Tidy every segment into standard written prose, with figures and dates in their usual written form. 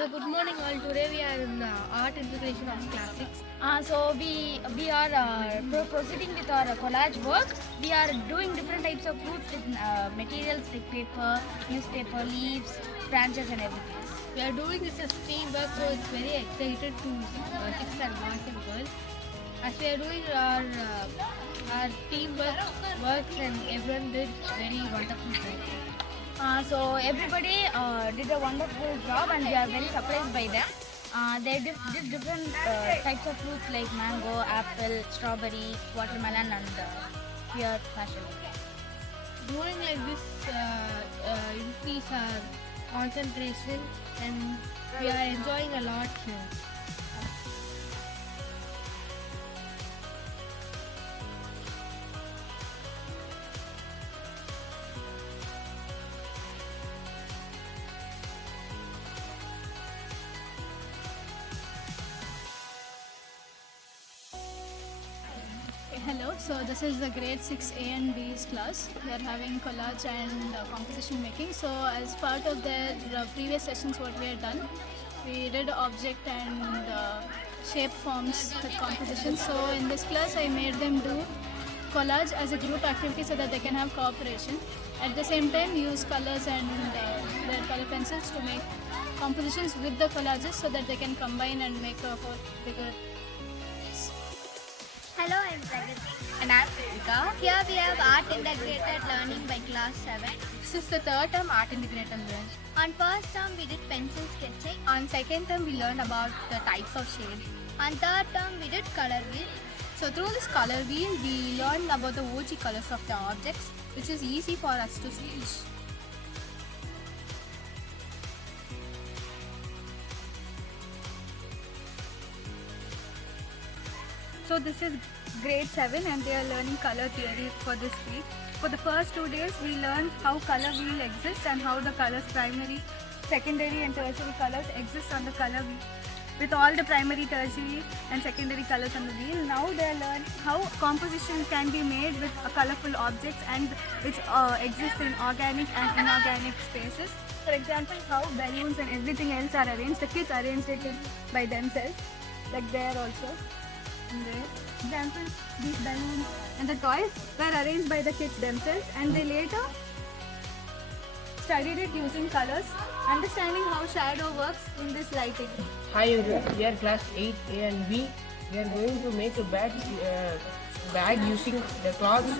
So good morning all. Today we are in art integration of classics. So we are proceeding with our collage work. We are doing different types of fruits with materials like paper, newspaper, leaves, branches, and everything. We are doing this as teamwork, so it's very excited to six and boys and girls. As we are doing our teamwork works and everyone did very wonderful work. So everybody did a wonderful job, and we are very surprised by them. They did different types of fruits like mango, apple, strawberry, watermelon, and pear passion. Doing like this increase our concentration, and we are enjoying a lot here. Hello, so this is the grade 6 A and B's class. We are having collage and composition making. So as part of their previous sessions what we had done, we did object and shape forms with composition. So in this class I made them do collage as a group activity so that they can have cooperation. At the same time use colors and their color pencils to make compositions with the collages so that they can combine and make a whole bigger. Hello, I'm Pragati. And I'm Devika. Here we have Art Integrated Learning by Class 7. This is the third term art integrated learning. On first term, we did pencil sketching. On second term, we learned about the types of shades. On third term, we did color wheel. So through this color wheel, we learned about the OG colors of the objects, which is easy for us to sketch. So this is grade 7 and they are learning color theory for this week. For the first 2 days we learned how color wheel exists and how the colors primary, secondary and tertiary colors exist on the color wheel with all the primary, tertiary and secondary colors on the wheel. Now they are learning how composition can be made with colorful objects and which exist in organic and inorganic spaces. For example, how balloons and everything else are arranged. The kids arranged it by themselves, like there also. There. Example, these balloons and the toys were arranged by the kids themselves and they later studied it using colors, understanding how shadow works in this lighting. Hi everyone, we are class 8 A and B. We are going to make a bag using the cloths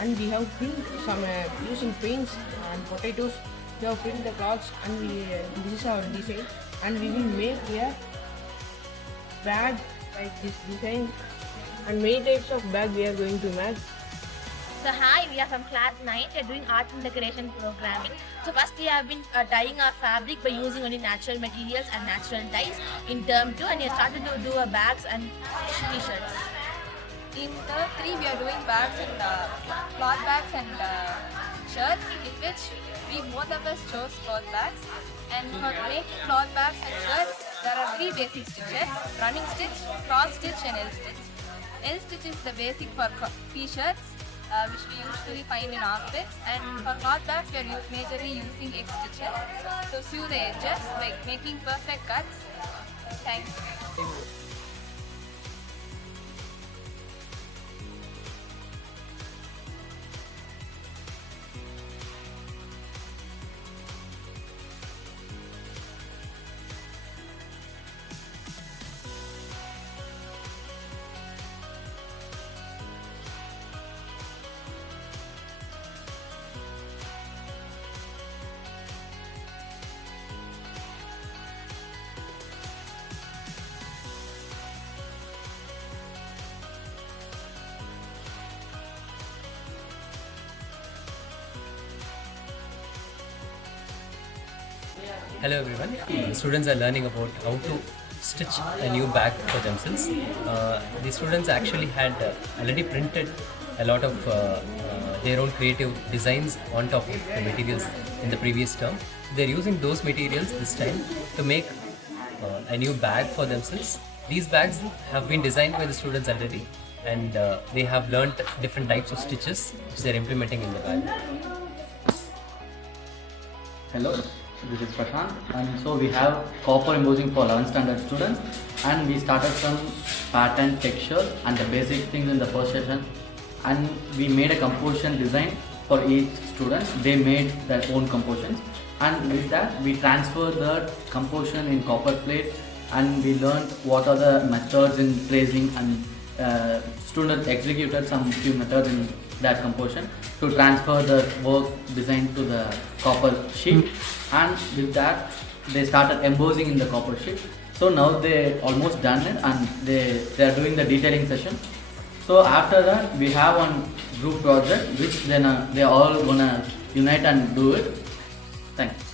and we have print some using paints and potatoes. We have print the cloths and this is our design and we will make a bag like this design and many types of bag we are going to make. So hi, we are from class 9. We are doing art integration programming. So first we have been dyeing our fabric by using only natural materials and natural dyes in term 2, and we have started to do bags and t-shirts. In term 3 we are doing bags and cloth bags and shirts, in which we both of us chose cloth bags. And for making cloth bags and shirts, there are 3 basic stitches: running stitch, cross stitch and L stitch. L stitch is the basic for t-shirts, which we usually find in armpits, and for cloth bags we are majorly using X stitches to sew the edges by making perfect cuts. Thank you. Hello everyone. The students are learning about how to stitch a new bag for themselves. The students actually had already printed a lot of their own creative designs on top of the materials in the previous term. They're using those materials this time to make a new bag for themselves. These bags have been designed by the students already, and they have learnt different types of stitches which they're implementing in the bag. Hello, This is Prashant, and so we have copper embossing for 11th standard students, and we started some pattern, texture, and the basic things in the first session, and we made a composition design for each student. They made their own compositions, and with that we transfer the composition in copper plate, and we learned what are the methods in tracing, and students executed some few methods in that composition to transfer the work design to the copper sheet, and with that they started embossing in the copper sheet. So now they almost done it, and they are doing the detailing session. So after that we have one group project which then they are all gonna unite and do it. Thanks.